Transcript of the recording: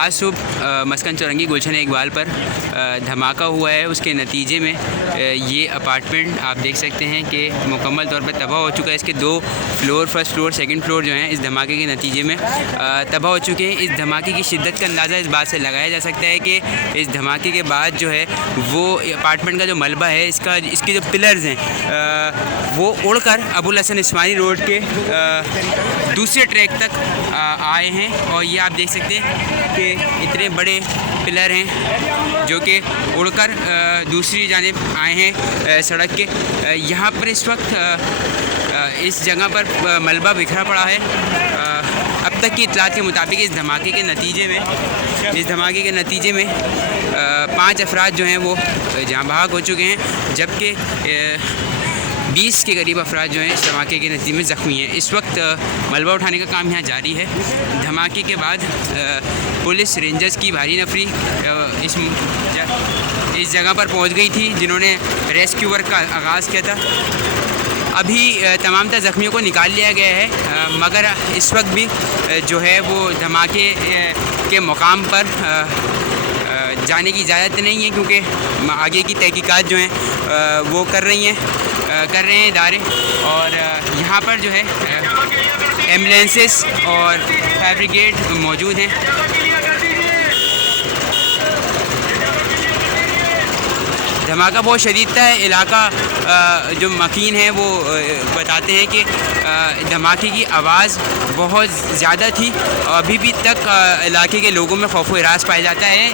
आज सुबह मस्कन चौरंगी गुलशन इकबाल पर धमाका हुआ है। उसके नतीजे में ये अपार्टमेंट आप देख सकते हैं कि मुकम्मल तौर पर तबाह हो चुका है। इसके 2 floor, first floor, second floor जो हैं इस धमाके के नतीजे में तबाह हो चुके हैं। इस धमाके की शिद्दत का अंदाज़ा इस बात से लगाया जा सकता है कि इस धमाके के बाद जो है वो अपार्टमेंट का जो मलबा है, इसके जो पिलर्स हैं वो उड़कर अबुल हसन इस्माइली रोड के दूसरे ट्रैक तक आए हैं। और ये आप देख सकते हैं कि इतने बड़े पिलर हैं जो कि उड़कर दूसरी जानिब आए हैं सड़क के। यहाँ पर इस वक्त इस जगह पर मलबा बिखरा पड़ा है। अब तक की इत्तलात के मुताबिक इस धमाके के नतीजे में 5 अफराद जो हैं वो जाँ बहक हो चुके हैं, जबकि 20 के करीब अफराद जो हैं इस धमाके के नतीजे में ज़ख्मी हैं। इस वक्त मलबा उठाने का काम यहाँ जारी है। धमाके के बाद पुलिस रेंजर्स की भारी नफरी इस जगह पर पहुँच गई थी, जिन्होंने रेस्क्यू वर्क का आगाज़ किया था। अभी तमाम ज़ख्मियों को निकाल लिया गया है, मगर इस वक्त भी जो है वो धमाके के मुकाम पर जाने की इजाज़त नहीं है, क्योंकि आगे की तहकीकात जो हैं वो कर रहे हैं इदारे। और यहाँ पर जो है एम्बुलेंसेस और फायर ब्रिगेड मौजूद हैं। धमाका बहुत शदीद था। इलाका जो मकीन है वो बताते हैं कि धमाके की आवाज़ बहुत ज़्यादा थी। अभी भी तक इलाके के लोगों में खौफ व हिरास पाया जाता है।